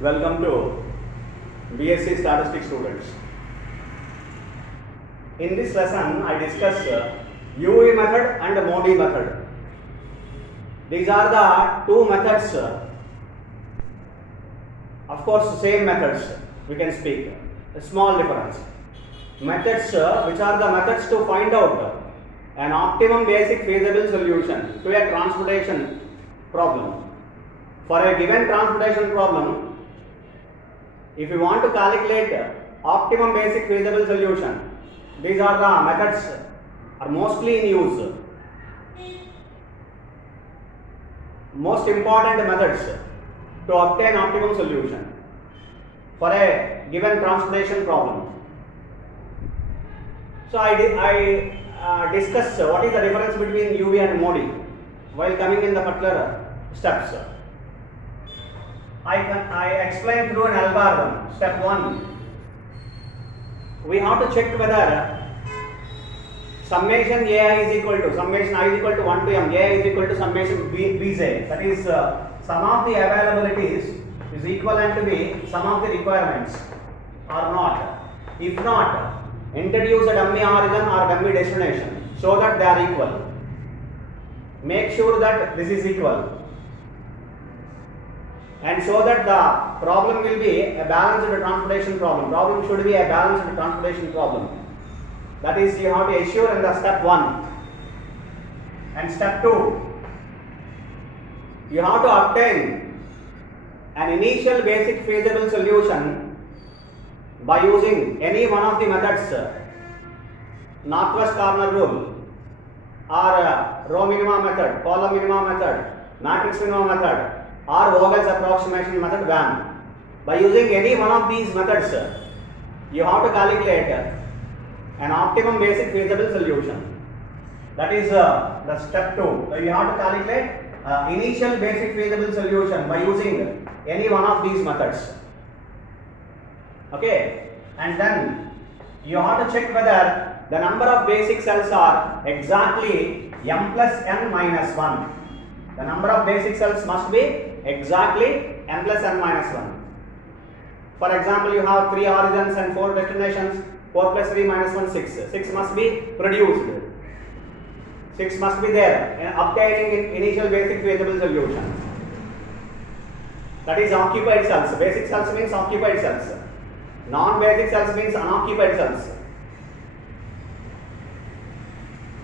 Welcome to BSc Statistics students. In this lesson, I discuss UV method and MODI method. These are the two methods. Of course, same methods we can speak. A small difference. Methods which are the methods to find out an optimum basic feasible solution to a transportation problem. For a given transportation problem, if you want to calculate optimum basic feasible solution, these are the methods are mostly in use. Most important methods to obtain optimum solution for a given transportation problem. So I discuss what is the difference between UV and MODI while coming in the particular steps. I explain through an algorithm. Step 1, we have to check whether summation ai is equal to summation I is equal to 1 to m, ai is equal to summation bj, that is sum of the availabilities is equivalent to the sum of the requirements or not. If not, introduce a dummy origin or dummy destination so that they are equal. Make sure that this is equal, and so that the problem will be a balanced transportation problem. Problem should be a balanced transportation problem. That is, you have to assure in the step 1. And step 2, you have to obtain an initial basic feasible solution by using any one of the methods, northwest corner rule or row minima method, column minima method, matrix minima method, or Vogel's approximation method VAM. By using any one of these methods, you have to calculate an optimum basic feasible solution. That is the step 2. So you have to calculate initial basic feasible solution by using any one of these methods. Okay, and then you have to check whether the number of basic cells are exactly m plus n minus 1. The number of basic cells must be exactly m plus n minus 1. For example, you have 3 origins and 4 destinations. 4 plus 3 minus 1, 6. 6 must be produced. 6 must be there in obtaining initial basic feasible solution. That is occupied cells. Basic cells means occupied cells. Non-basic cells means unoccupied cells.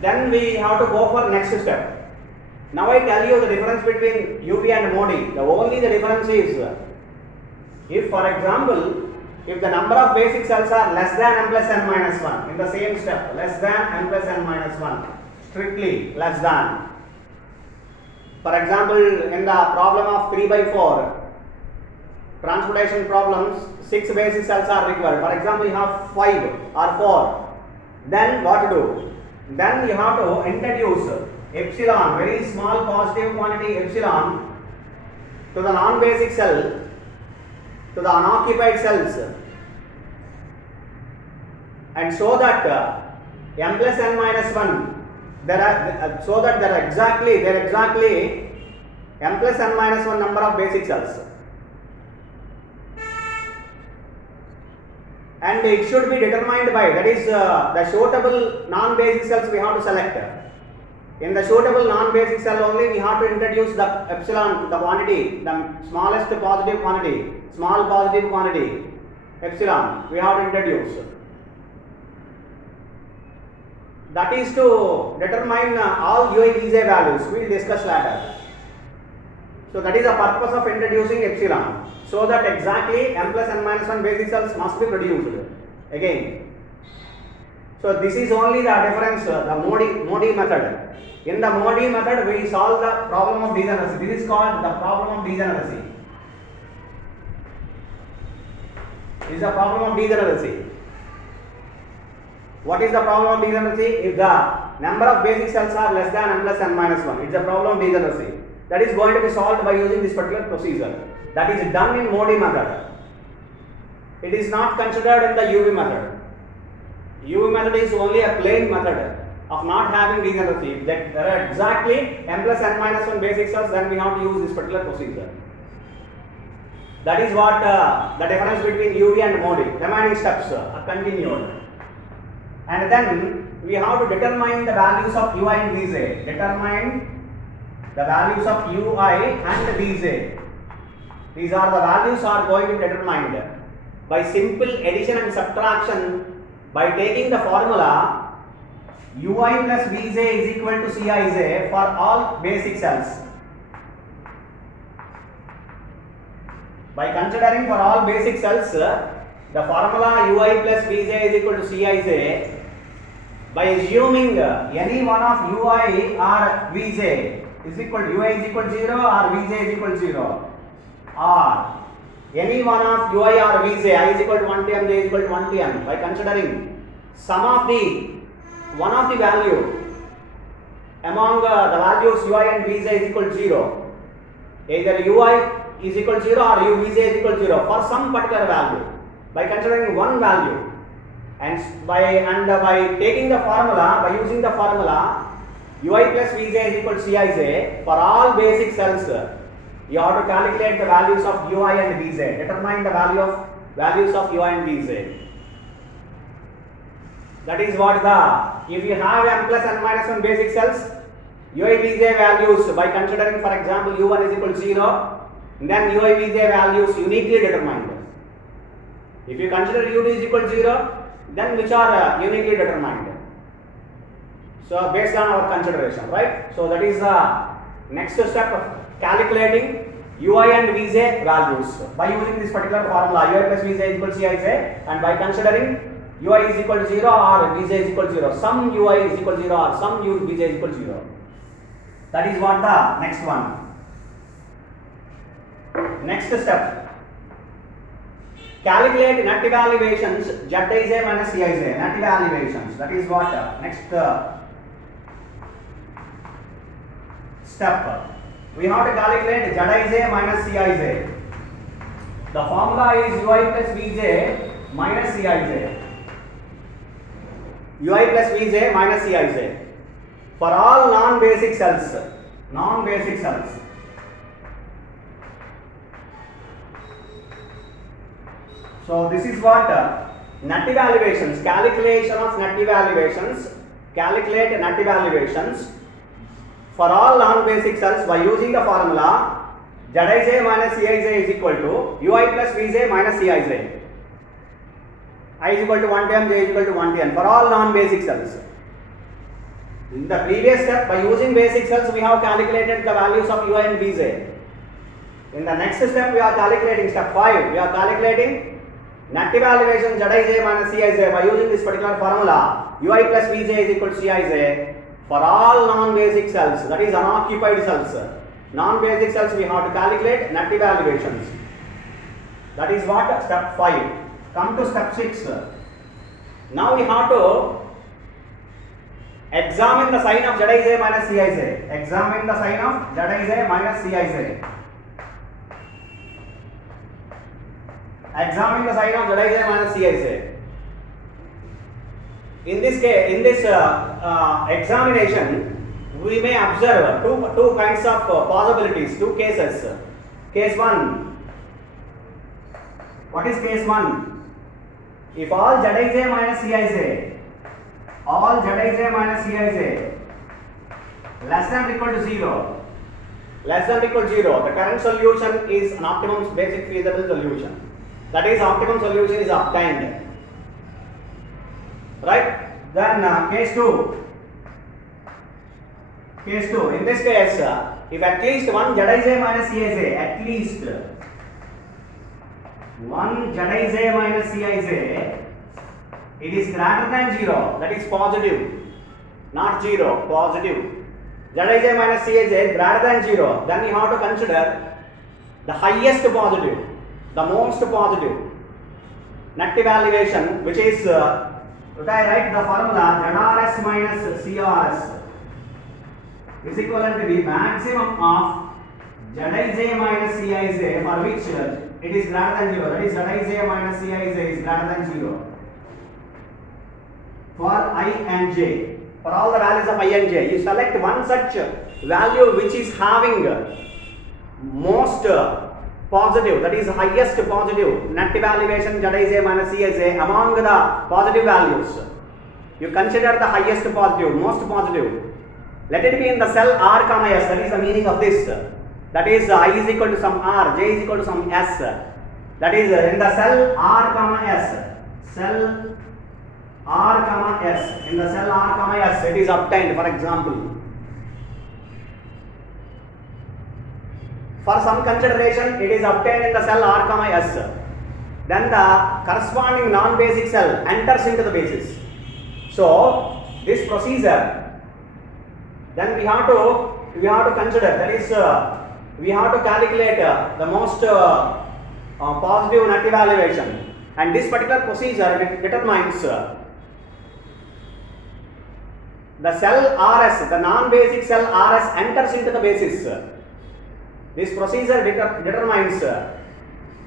Then we have to go for next step. Now I tell you the difference between UV and MODI. Only the difference is, if for example, if the number of basic cells are less than m plus n minus 1, in the same step, less than m plus n minus 1, strictly less than. For example, in the problem of 3 by 4, transportation problems, 6 basic cells are required. For example, you have 5 or 4. Then what to do? Then you have to introduce epsilon, very small positive quantity epsilon, to the non-basic cell, to the unoccupied cells, and so that m plus n minus 1, there are so that there are exactly m plus n minus 1 number of basic cells, and it should be determined by, that is the suitable non-basic cells we have to select. In the suitable non-basic cell only we have to introduce the epsilon, the quantity, the smallest positive quantity, small positive quantity, epsilon we have to introduce. That is to determine all UIDJ values, we will discuss later. So that is the purpose of introducing epsilon, so that exactly m plus n minus 1 basic cells must be produced again. So this is only the difference, the MODI method. In the MODI method, we solve the problem of degeneracy. This is called the problem of degeneracy. This is the problem of degeneracy. What is the problem of degeneracy? If the number of basic cells are less than m plus n minus 1, it's a problem of degeneracy. That is going to be solved by using this particular procedure. That is done in MODI method. It is not considered in the UV method. UV method is only a plain method of not having degeneracy. If there are exactly m plus n minus 1 basic cells, then we have to use this particular procedure. That is what the difference between UV and MODI. Remaining steps are continued. And then we have to determine the values of UI and Vz. Determine the values of UI and Vz. These are the values are going to be determined by simple addition and subtraction by taking the formula UI plus Vz is equal to Ciz for all basic cells. By considering for all basic cells, the formula UI plus Vz is equal to Ciz, by assuming any one of UI or Vz is equal to UI is equal to 0 or Vz is equal to 0, or any one of UI or Vz, I is equal to 1tm, j is equal to 1tm, by considering sum of the one of the value among the values UI and Vz is equal to 0, either UI is equal to 0 or Vz is equal to 0 for some particular value, by considering one value, and by taking the formula, by using the formula UI plus Vz is equal to Ciz for all basic cells, you have to calculate the values of UI and Vz, determine the values of UI and Vz. That is what if you have m plus n minus 1 basic cells, UI Vz values by considering, for example, u1 is equal to 0, then UI Vz values uniquely determined. If you consider u2 is equal to 0, then which are uniquely determined. So based on our consideration, right? So that is the next step of calculating UI and Vz values by using this particular formula UI plus Vz is equal to Ciz, and by considering UI is equal to 0 or Vz is equal to 0, some UI is equal to 0 or some Vz is equal to 0. That is what the next one. Next step, calculate net evaluations Zij minus Ciz, net evaluations. That is what next step. We have to calculate Zij minus Ciz. The formula is UI plus Vz minus Ciz. UI plus Vz minus Ciz for all non-basic cells. Non-basic cells. So this is what net evaluations, calculation of net evaluations, calculate net evaluations for all non-basic cells by using the formula Zij minus Ciz is equal to UI plus Vz minus Ciz. I is equal to 1tm, j is equal to 1tn for all non-basic cells. In the previous step, by using basic cells, we have calculated the values of UI and Vz. In the next step, we are calculating step 5. We are calculating net evaluation Zij minus Ciz by using this particular formula UI plus Vz is equal to Ciz for all non-basic cells, that is unoccupied cells. Non-basic cells we have to calculate net evaluations. That is what step 5. Come to step 6. Now we have to examine the sign of Zij minus Ciz. Examine the sign of Zij minus Ciz. Examine the sign of Zij minus Ciz. In this case, in this examination, we may observe two kinds of possibilities, two cases. Case 1. What is case 1? If all Zij minus Ciz, all Zij minus Ciz less than or equal to 0, less than or equal to 0, the current solution is an optimum basic feasible solution. That is, optimum solution is obtained. Right? Then case 2. Case 2. In this case, if at least one Zij minus Ciz, at least one Zij minus Ciz, it is greater than 0, that is positive, not 0, positive. Zij minus Ciz is greater than 0, then you have to consider the highest positive, the most positive net evaluation, which is, if I write the formula ZRs minus CRs is equivalent to the maximum of Zij minus Ciz for which it is greater than 0, that is Zij minus Ciz is greater than 0 for I and j. For all the values of I and j, you select one such value which is having most positive, that is highest positive net evaluation Zij minus Cij among the positive values. You consider the highest positive, most positive. Let it be in the cell R comma S, that is the meaning of this. That is I is equal to some R, J is equal to some S. That is in the cell R comma S. Cell R comma S. In the cell R comma S, it is obtained, for example. For some consideration, it is obtained in the cell R comma S. Then the corresponding non-basic cell enters into the basis. So this procedure, then we have to consider, that is we have to calculate the most positive net evaluation, and this particular procedure determines the cell RS, the non-basic cell RS enters into the basis. This procedure determines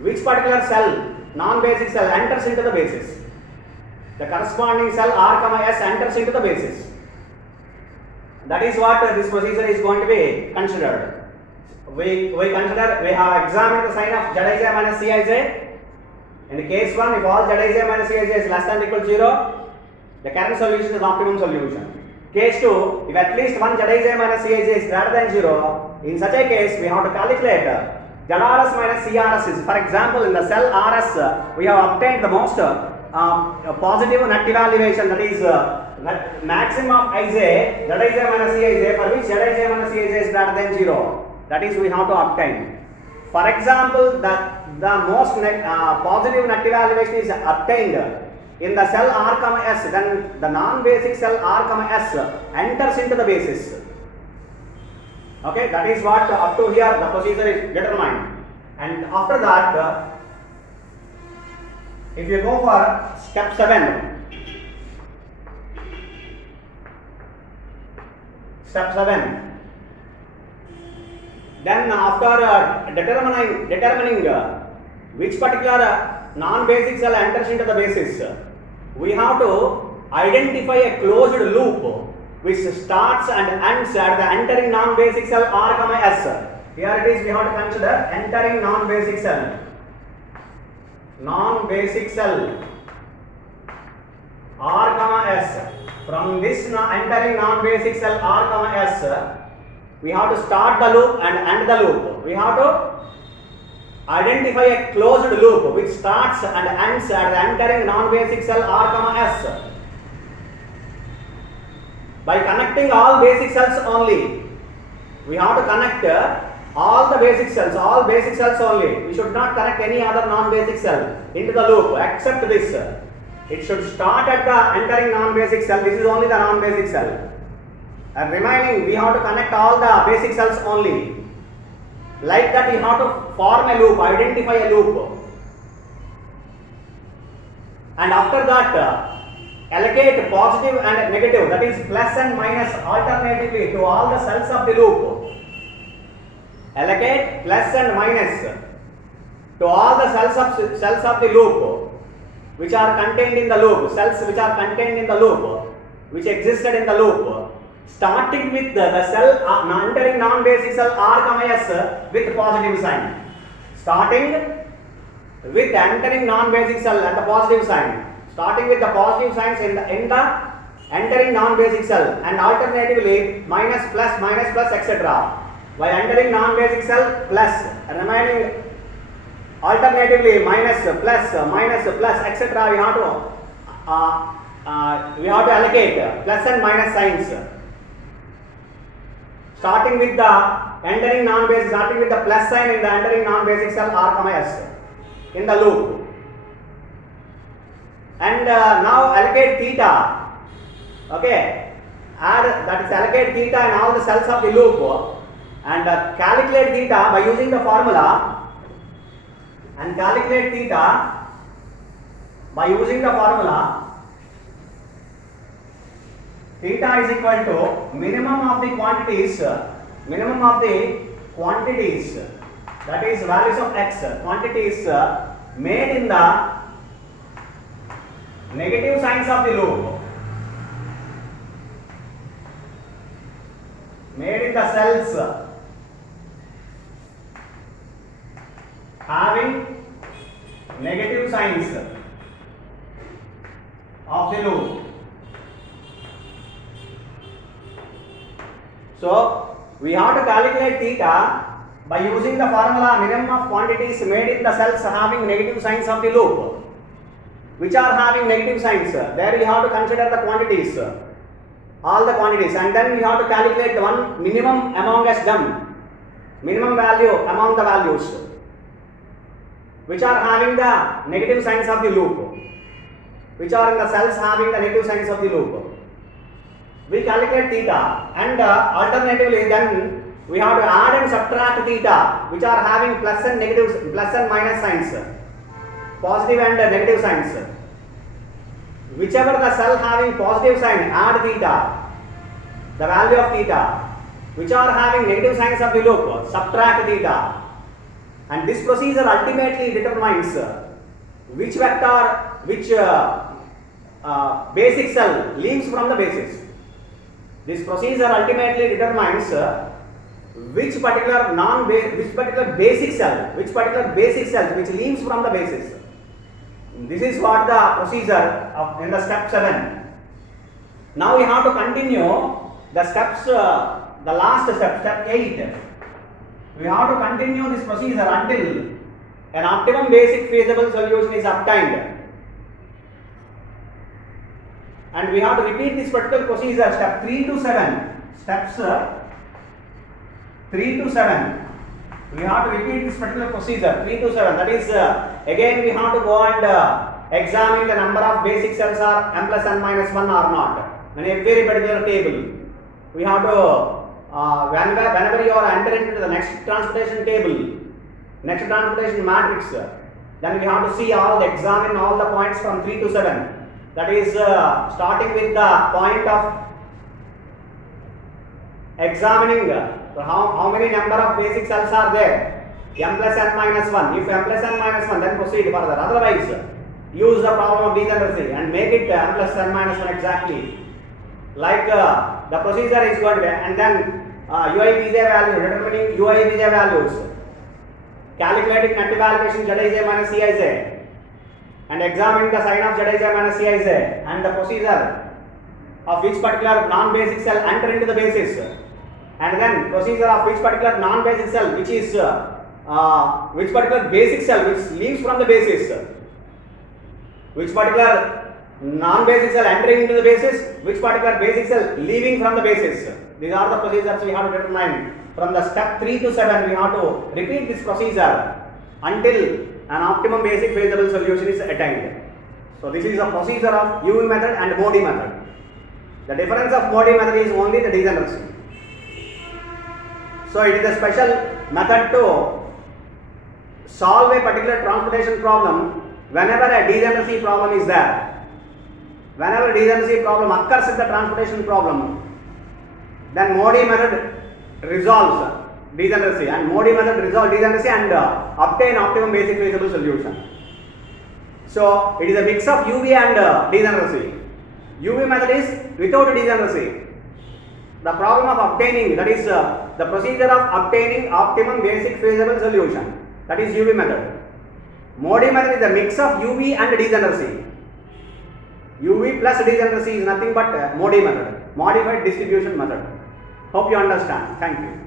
which particular cell, non-basic cell, enters into the basis. The corresponding cell R comma S enters into the basis. That is what this procedure is going to be considered. We have examined the sign of Zij minus Cij. In the case 1, if all Zij minus Cij is less than or equal to 0, the current solution is optimum solution. Case 2, if at least one Zij minus Cij is greater than 0, in such a case we have to calculate Zrs minus Crs. For example, in the cell Rs, we have obtained the most positive net evaluation, that is maximum of Ij, Zij minus Cij, for which Zij minus Cij is greater than 0. That is we have to obtain. For example, the most positive net evaluation is obtained in the cell R comma S, then the non-basic cell R comma S enters into the basis. Okay, that is what up to here the procedure is determined. And after that, if you go for step 7, then after determining which particular non-basic cell enters into the basis, we have to identify a closed loop which starts and ends at the entering non-basic cell R comma S. Here it is, we have to consider entering non-basic cell. Non-basic cell R comma S. From this entering non-basic cell R comma S, we have to start the loop and end the loop. We have to identify a closed loop which starts and ends at the entering non-basic cell R comma S. By connecting all basic cells only, we have to connect all the basic cells, all basic cells only. We should not connect any other non-basic cell into the loop except this. It should start at the entering non-basic cell. This is only the non-basic cell. And remaining, we have to connect all the basic cells only. Like that, you have to form a loop, identify a loop. And after that, allocate positive and negative, that is plus and minus alternatively to all the cells of the loop. Allocate plus and minus to all the cells of the loop which are contained in the loop, cells which are contained in the loop, which existed in the loop, starting with the cell entering non-basic cell R comma S with positive sign. Starting with entering non-basic cell at the positive sign. Starting with the positive signs in the entering non-basic cell, and alternatively minus plus etc. While entering non-basic cell plus, remaining alternatively minus plus etc. We have to allocate plus and minus signs. Starting with the entering non-basic, starting with the plus sign in the entering non-basic cell R comma S in the loop. And now allocate theta. Okay, add, that is allocate theta in all the cells of the loop, and calculate theta by using the formula. And calculate theta by using the formula. Theta is equal to minimum of the quantities, that is values of x, quantities made in the negative signs of the loop, made in the cells having negative signs of the loop. So we have to calculate theta by using the formula minimum of quantities made in the cells having negative signs of the loop. Which are having negative signs? There you have to consider the quantities, all the quantities, and then you have to calculate the one minimum amongst them, minimum value among the values which are having the negative signs of the loop, which are in the cells having the negative signs of the loop. We calculate theta, and alternatively then we have to add and subtract theta, which are having plus and negative, plus and minus signs, positive and negative signs. Whichever the cell having positive sign, add theta, the value of theta. Which are having negative signs of the loop, subtract theta. And this procedure ultimately determines which vector, which basic cell leaves from the basis. This procedure ultimately determines which particular basic cell which leaves from the basis. This is what the procedure of in the step 7. Now we have to continue the steps, the last step, step 8. We have to continue this procedure until an optimum basic feasible solution is obtained. And we have to repeat this particular procedure, step 3 to 7. Steps 3 to 7. We have to repeat this particular procedure, 3 to 7. That is, again we have to go and examine the number of basic cells are m plus n minus 1 or not. In a very particular table, we have to, whenever you are entering into the next transportation table, next transportation matrix, then we have to see examine all the points from 3 to 7. That is, starting with the point of examining how many number of basic cells are there, m plus n minus 1. If m plus n minus 1, then proceed further. Otherwise, use the problem of degeneracy and make it m plus n minus 1 exactly. Like the procedure is going to be, and then UI Vj value, determining UI Vj values, calculating net evaluation Zij minus Cij, and examining the sign of Zij minus Cij, and the procedure of which particular non-basic cell enter into the basis, and then procedure of which particular non-basic cell which is which particular basic cell which leaves from the basis, which particular non-basic cell entering into the basis, which particular basic cell leaving from the basis. These are the procedures we have to determine. From the step 3 to 7, we have to repeat this procedure until an optimum basic feasible solution is attained. So this is a procedure of UV method and Modi method. The difference of Modi method is only the degeneracy. So it is a special method to solve a particular transportation problem whenever a degeneracy problem is there. Whenever degeneracy problem occurs in the transportation problem, then Modi method resolves degeneracy, and Modi method resolves degeneracy and obtain optimum basic feasible solution. So it is a mix of UV and degeneracy. UV method is without degeneracy. The problem of obtaining, that is the procedure of obtaining optimum basic feasible solution, that is UV method. Modi method is a mix of UV and degeneracy. UV plus degeneracy is nothing but Modi method, modified distribution method. Hope you understand. Thank you.